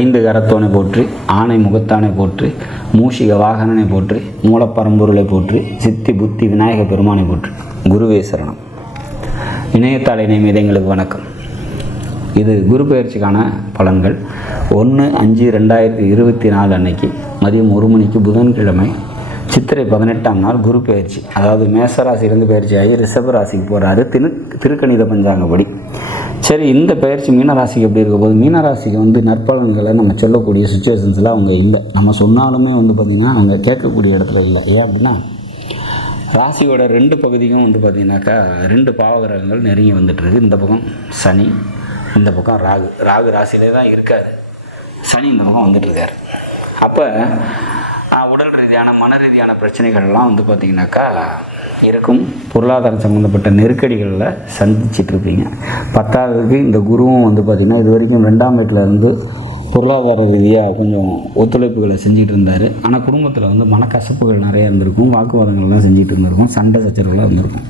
ஐந்து கரத்தோனை போற்றி, ஆணை முகத்தானை போற்றி, மூஷிக வாகனனை போற்றி, மூலப்பரம்பொருளை போற்றி, சித்தி புத்தி விநாயக பெருமானை போற்றி. குருவே சரணம். இணையத்தாளை இணைய எங்களுக்கு வணக்கம். இது குரு பயிற்சிக்கான பலன்கள். 1/5/2024 அன்னைக்கு மதியம் 1 மணிக்கு புதன்கிழமை சித்திரை 18ஆம் நாள் குரு பயிற்சி. அதாவது மேசராசியிலேருந்து பயிற்சி ஆகி ரிஷப ராசிக்கு போகிறாரு திருக்கணித பஞ்சாங்கப்படி. சரி, இந்த பயிற்சி மீனராசிக்கு எப்படி இருக்க போது? மீனராசிக்கு நற்பலன்களை நம்ம சொல்லக்கூடிய சுச்சுவேஷன்ஸில் அவங்க இல்லை. நம்ம சொன்னாலுமே பார்த்திங்கன்னா அவங்க கேட்கக்கூடிய இடத்துல இல்லை. ஏன் அப்படின்னா ராசியோட 2 பகுதியும் பார்த்திங்கனாக்கா 2 பாவகிரகங்கள் நெருங்கி வந்துட்டுருக்கு. இந்த பக்கம் சனி, இந்த பக்கம் ராகு ராசியிலே தான் இருக்கார். சனி இந்த பக்கம் வந்துட்டுருக்கார். அப்போ உடல் ரீதியான மன ரீதியான பிரச்சனைகள்லாம் பார்த்திங்கனாக்கா இருக்கும். பொருளாதாரம் சம்மந்தப்பட்ட நெருக்கடிகளில் சந்திச்சிட்ருப்பீங்க. 10ஆவதுக்கு இந்த குருவும் பார்த்திங்கன்னா இது வரைக்கும் 2ஆம் வீட்டில் இருந்து பொருளாதார ரீதியாக கொஞ்சம் ஒத்துழைப்புகளை செஞ்சுட்டு இருந்தார். ஆனால் குடும்பத்தில் மனக்கசப்புகள் நிறையா இருந்திருக்கும், வாக்குவாதங்கள்லாம் செஞ்சுட்டு இருந்திருக்கும், சண்டை சச்சரவுலாம் இருந்திருக்கும்.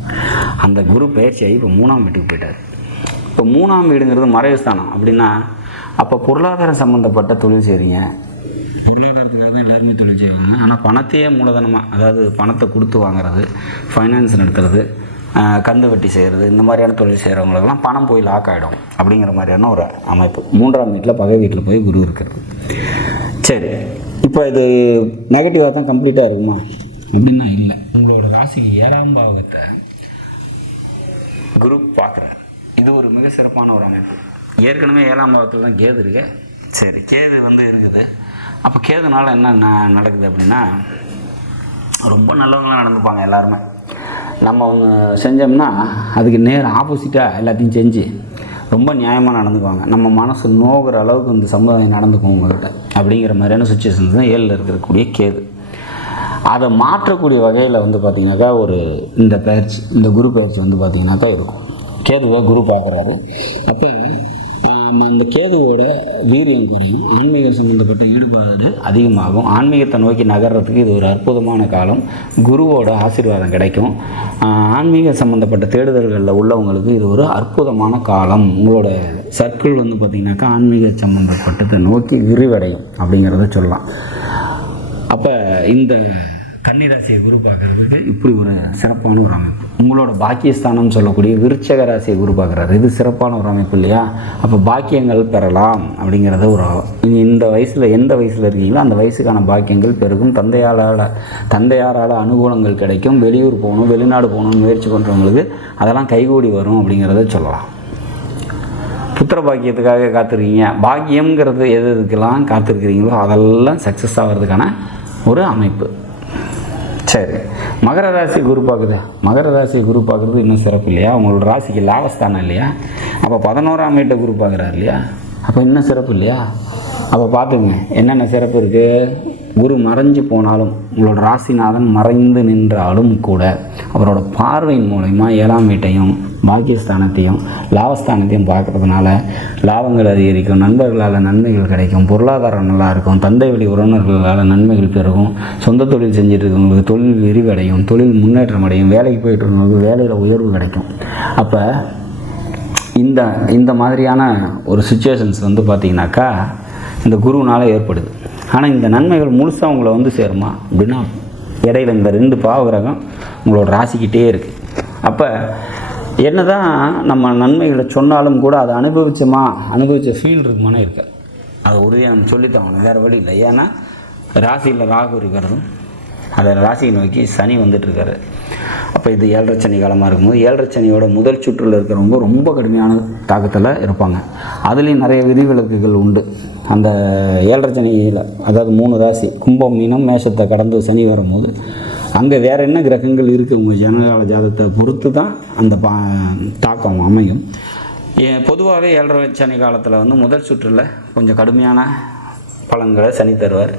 அந்த குரு பயிற்சியாகி இப்போ 3ஆம் வீட்டுக்கு போயிட்டார். இப்போ 3ஆம் வீடுங்கிறது மறைவு ஸ்தானம். அப்படின்னா அப்போ பொருளாதாரம் சம்மந்தப்பட்ட தொழில் செய்கிறீங்க. பொருளாதாரத்துக்காக தான் எல்லாருமே தொழில் செய்வாங்க. ஆனால் பணத்தையே மூலதனமாக, அதாவது பணத்தை கொடுத்து வாங்குறது, ஃபைனான்ஸ் நடத்துறது, கந்து வட்டி செய்கிறது, இந்த மாதிரியான தொழில் செய்கிறவங்களுக்கெல்லாம் பணம் போய் லாக் ஆகிடும் அப்படிங்கிற மாதிரியான ஒரு அமைப்பு. 3ஆம் வீட்டில் பகை வீட்டில் போய் குரு இருக்கிறது. சரி, இப்போ இது நெகட்டிவாக தான் கம்ப்ளீட்டாக இருக்குமா அப்படின்னா இல்லை. உங்களோட ராசிக்கு 7ஆம் பாவத்தை குரு பார்க்குறார். இது ஒரு மிக சிறப்பான ஒரு அமைப்பு. ஏற்கனவே 7ஆம் பாவத்தில் தான் கேது இருக்கு. சரி, கேது இருக்குது. அப்போ கேதுனால என்ன நடக்குது அப்படின்னா ரொம்ப நல்லவங்களாம் நடந்துப்பாங்க எல்லாருமே. நம்ம ஒன்று செஞ்சோம்னா அதுக்கு நேர் ஆப்போசிட்டாக எல்லாத்தையும் செஞ்சு ரொம்ப நியாயமாக நடந்துக்குவாங்க. நம்ம மனசு நோகிற அளவுக்கு இந்த சமுதாயம் நடந்துக்கும் உங்கள்கிட்ட அப்படிங்கிற மாதிரியான சுச்சுவேஷன்ஸ் தான் 7ல் இருக்கக்கூடிய கேது. அதை மாற்றக்கூடிய வகையில் பார்த்திங்கனாக்கா இந்த பயிற்சி, இந்த குரு பயிற்சி பார்த்திங்கனாக்கா இருக்கும். கேதுவை குரு பார்க்குறாரு. அப்போ அந்த கேதுவோட வீரியம் குறையும், ஆன்மீக சம்மந்தப்பட்ட ஈடுபாடு அதிகமாகும். ஆன்மீகத்தை நோக்கி நகர்றதுக்கு இது ஒரு அற்புதமான காலம். குருவோட ஆசீர்வாதம் கிடைக்கும். ஆன்மீக சம்மந்தப்பட்ட தேடுதல்களில் உள்ளவங்களுக்கு இது ஒரு அற்புதமான காலம். உங்களோட சர்க்கிள் பார்த்திங்கனாக்கா ஆன்மீக சம்மந்தப்பட்டதை நோக்கி விரிவடையும் அப்படிங்கிறத சொல்லலாம். அப்போ இந்த கன்னிராசியை குரு பார்க்குறதுக்கு இப்படி ஒரு சிறப்பான ஒரு அமைப்பு. உங்களோட பாக்கியஸ்தானம் சொல்லக்கூடிய விருச்சக ராசியை குரு பார்க்குறாரு. இது சிறப்பான ஒரு அமைப்பு இல்லையா? அப்போ பாக்கியங்கள் பெறலாம் அப்படிங்கிறத இந்த வயசில் எந்த வயசில் இருக்கீங்களோ அந்த வயசுக்கான பாக்கியங்கள் பெருகும். தந்தையாரால் அனுகூலங்கள் கிடைக்கும். வெளியூர் போகணும், வெளிநாடு போகணும்னு முயற்சி பண்ணுறவங்களுக்கு அதெல்லாம் கைகூடி வரும் அப்படிங்கிறத சொல்லலாம். புத்திர பாக்கியத்துக்காக காத்திருக்கீங்க. பாக்கியம்ங்கிறது எதுக்கெல்லாம் காத்திருக்கிறீங்களோ அதெல்லாம் சக்ஸஸ் ஆகிறதுக்கான ஒரு அமைப்பு. சரி, மகர ராசி குரு பார்க்குது. மகர ராசியை குரு பார்க்குறது இன்னும் சிறப்பு இல்லையா? உங்களோட ராசிக்கு லாபஸ்தானம் இல்லையா? அப்போ 11ஆம் வீட்டை குரு பார்க்குறாரு இல்லையா? அப்போ இன்னும் சிறப்பு இல்லையா? அப்போ பார்த்துங்க என்னென்ன சிறப்பு இருக்குது. குரு மறைஞ்சு போனாலும், உங்களோட ராசிநாதன் மறைந்து நின்றாலும் கூட அவரோட பார்வையின் மூலமா 7ஆம் வீட்டையும் பாக்கியஸ்தானத்தையும் லாபஸ்தானத்தையும் பார்க்குறதுனால லாபங்கள் அதிகரிக்கும், நண்பர்களால் நன்மைகள் கிடைக்கும், பொருளாதாரம் நல்லாயிருக்கும், தந்தை வழி உறவினர்களால் நன்மைகள் பெருகும், சொந்த தொழில் செஞ்சுட்டு இருக்கவங்களுக்கு தொழில் விரிவடையும், தொழில் முன்னேற்றம் அடையும், வேலைக்கு போய்ட்டு இருக்கவங்களுக்கு வேலையில் உயர்வு கிடைக்கும். அப்போ இந்த மாதிரியான ஒரு சுச்சுவேஷன்ஸ் பார்த்திங்கனாக்கா இந்த குருவினால் ஏற்படுது. ஆனால் இந்த நன்மைகள் முழுசாக உங்களை சேருமா அப்படின்னா இடையில இந்த 2 பாவகிரகம் உங்களோட ராசிக்கிட்டே இருக்குது. அப்போ என்ன தான் நம்ம நன்மைகளை சொன்னாலும் கூட அதை அனுபவித்த ஃபீல் இருக்குமானே இருக்காது. அதை உறுதியாக நம்ம சொல்லித்தோம், வேறு வழி இல்லை. ஏன்னா ராசியில் ராகு இருக்கிறதும் அதை ராசியை நோக்கி சனி வந்துட்டுருக்காரு. அப்போ இது 7.5 சனி காலமாக இருக்கும்போது 7.5 சனியோட முதல் சுற்றில் இருக்கிறவங்க ரொம்ப கடுமையான தாக்கத்தில் இருப்பாங்க. அதுலேயும் நிறைய விதிவிலக்குகள் உண்டு. அந்த 7.5 சனியில், அதாவது 3 ராசி கும்பம், மீனம், மேஷத்தை கடந்து சனி வரும்போது அங்கே வேறு என்ன கிரகங்கள் இருக்குது உங்கள் ஜனகால ஜாதகத்தை பொறுத்து தான் அந்த தாக்கம் அமையும். பொதுவாகவே 7.5 சனி காலத்தில் முதல் சுற்றில் கொஞ்சம் கடுமையான பலன்களை சனி தருவார்.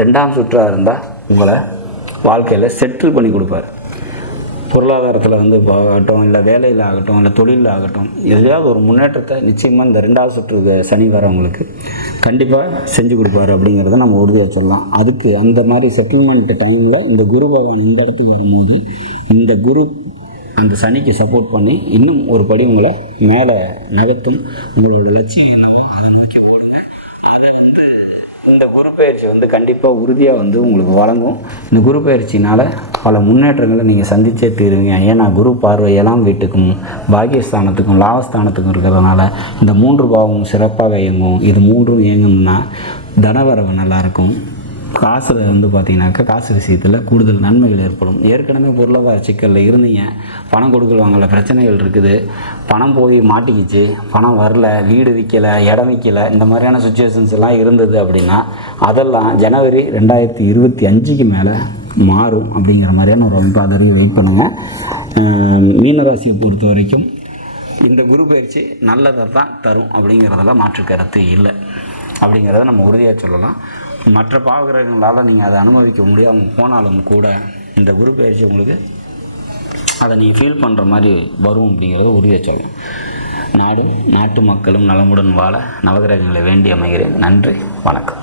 2ஆம் சுற்றாக இருந்தால் உங்களை வாழ்க்கையில் செட்டில் பண்ணி கொடுப்பார். பொருளாதாரத்தில் ஆகட்டும், இல்லை வேலையில் ஆகட்டும், இல்லை தொழிலில் ஆகட்டும், எதுலையாவது ஒரு முன்னேற்றத்தை நிச்சயமாக இந்த 2ஆவது சுற்று சனி வரவங்களுக்கு கண்டிப்பாக செஞ்சு கொடுப்பாரு அப்படிங்கிறத நம்ம உறுதியாக சொல்லலாம். அதுக்கு அந்த மாதிரி செட்டில்மெண்ட் டைமில் இந்த குரு பகவான் இந்த இடத்துக்கு வரும்போது இந்த குரு அந்த சனிக்கு சப்போர்ட் பண்ணி இன்னும் ஒரு படி உங்களை மேலே நகர்த்தும். உங்களோட லட்சியம் என்னவோ அதை நோக்கி ஓடுங்க. அதை வந்து இந்த குரு பயிற்சி வந்து கண்டிப்பாக உறுதியாக வந்து உங்களுக்கு வழங்கும். இந்த குரு பயிற்சினால் பல முன்னேற்றங்களை நீங்கள் சந்திச்சே தீருவீங்க. ஏன்னா குரு பார்வை 7ஆம் வீட்டுக்கும் பாக்கியஸ்தானத்துக்கும் லாபஸ்தானத்துக்கும் இருக்கிறதுனால இந்த 3 பாவமும் சிறப்பாக இயங்கும். இது 3ம் இயங்கணும்னா தனவரவு நல்லாயிருக்கும். காசில் வந்து பார்த்திங்கனாக்கா காசு விஷயத்தில் கூடுதல் நன்மைகள் ஏற்படும். ஏற்கனவே பொருளாதார சிக்கலில் இருந்தீங்க, பணம் கொடுக்கல் வாங்கல பிரச்சனைகள் இருக்குது, பணம் போய் மாட்டிக்கிச்சு, பணம் வரல, வீடு விற்கலை, இடம் விற்கலை, இந்த மாதிரியான சுச்சுவேஷன்ஸ் எல்லாம் இருந்தது அப்படின்னா அதெல்லாம் ஜனவரி 2025க்கு மேலே மாறும் அப்படிங்கிற மாதிரியான ஒரு அமைப்பு. அது வரைக்கும் வெயிட் பண்ணுங்கள். மீனராசியை பொறுத்த வரைக்கும் இந்த குரு பயிற்சி நல்லதை தான் தரும் அப்படிங்கிறதெல்லாம் மாற்று கருத்து இல்லை அப்படிங்கிறத நம்ம உறுதியாக சொல்லலாம். மற்ற பாவகிரகங்களால் நீங்கள் அதை அனுபவிக்க முடியாமல் போனாலும் கூட இந்த குரு பயிற்சி உங்களுக்கு அதை நீங்கள் ஃபீல் பண்ணுற மாதிரி வரும் அப்படிங்கிறத உறுதியாக சொல்லலாம். நாட்டு மக்களும் நலமுடன் வாழ நவகிரகங்களை வேண்டி அமைகிறேன். நன்றி, வணக்கம்.